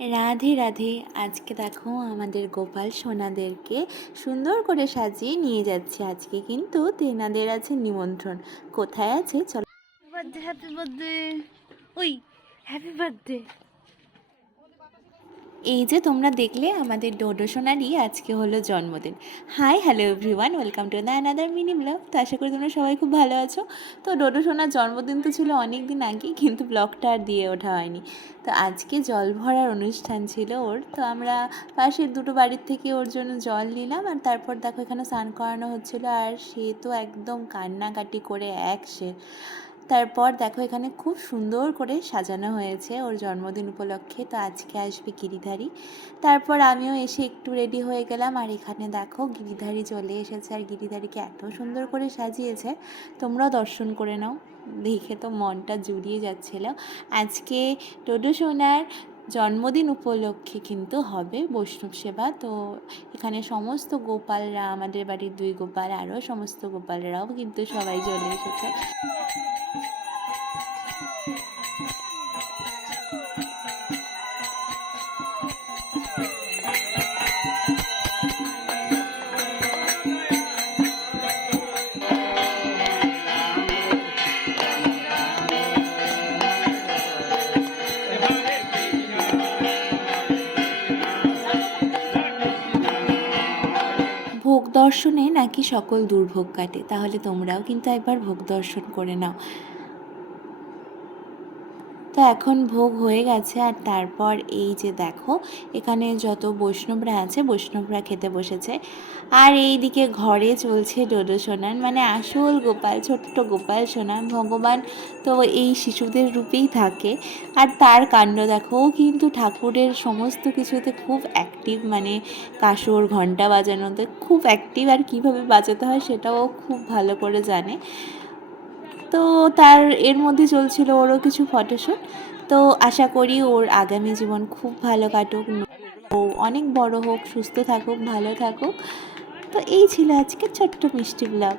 রাধে রাধে। আজকে দেখো আমাদের গোপাল সোনাদেরকে সুন্দর করে সাজিয়ে নিয়ে যাচ্ছে। আজকে কিন্তু তেনাদের আছে নিমন্ত্রণ। কোথায় আছে চলো। Birthday, happy birthday. ওই হ্যাপি বার্থডে। এই যে তোমরা দেখলে আমাদের ডোডো সোনারই আজকে হলো জন্মদিন। Hi hello everyone, welcome to the another mini blog. তো আশা করি তোমরা সবাই খুব ভালো আছো। তো ডোডো সোনার জন্মদিন তো ছিল অনেক দিন আগে, কিন্তু ব্লগটা আর দিয়ে ওঠা হয়নি। তো আজকে জল ভরার অনুষ্ঠান ছিল ওর। তো আমরা পাশের দুটো বাড়ির থেকে ওর জন্য জল নিলাম, আর তারপর দেখো এখানে স্নান করানো হচ্ছিলো। আর সে তো একদম কান্নাকাটি করে সে। তারপর দেখো এখানে খুব সুন্দর করে সাজানো হয়েছে ওর জন্মদিন উপলক্ষে। তো আজকে আসবে গিরিধারী। তারপর আমিও এসে একটু রেডি হয়ে গেলাম, আর এখানে দেখো গিরিধারী চলে এসেছে। আর গিরিধারীকে এত সুন্দর করে সাজিয়েছে, তোমরাও দর্শন করে নাও। দেখে তো মনটা জুড়িয়ে যাচ্ছিল। আজকে ডোডো সোনার জন্মদিন উপলক্ষে কিন্তু হবে বৈষ্ণব সেবা। তো এখানে সমস্ত গোপালরা, আমাদের বাড়ির 2 গোপাল, আরও সমস্ত গোপালরাও কিন্তু সবাই চলে এসেছে। ভোগ দর্শনে নাকি সকল দুর্ভোগ কাটে, তাহলে তোমরাও কিন্তু একবার ভোগ দর্শন করে নাও। তো এখন ভোগ হয়ে গেছে, আর তারপর এই যে দেখো এখানে যত বৈষ্ণবরা আছে, বৈষ্ণবরা খেতে বসেছে। আর এই দিকে ঘরে চলছে ডোডো সোনার, মানে আসল গোপাল, ছোট্ট গোপাল সোনা। ভগবান তো এই শিশুদের রূপেই থাকে। আর তার কাণ্ড দেখো, ও কিন্তু ঠাকুরের সমস্ত কিছুতে খুব অ্যাক্টিভ, মানে কাসর ঘণ্টা বাজানোতে খুব অ্যাক্টিভ। আর কীভাবে বাজাতে হয় সেটাও খুব ভালো করে জানে। তো তার এর মধ্যে চলছিল ওরও কিছু ফটোশ্যুট। তো আশা করি ওর আগামী জীবন খুব ভালো কাটুক, ও অনেক বড় হোক, সুস্থ থাকুক, ভালো থাকুক। তো এই ছিল আজকে ছোট্ট মিষ্টি ব্লগ।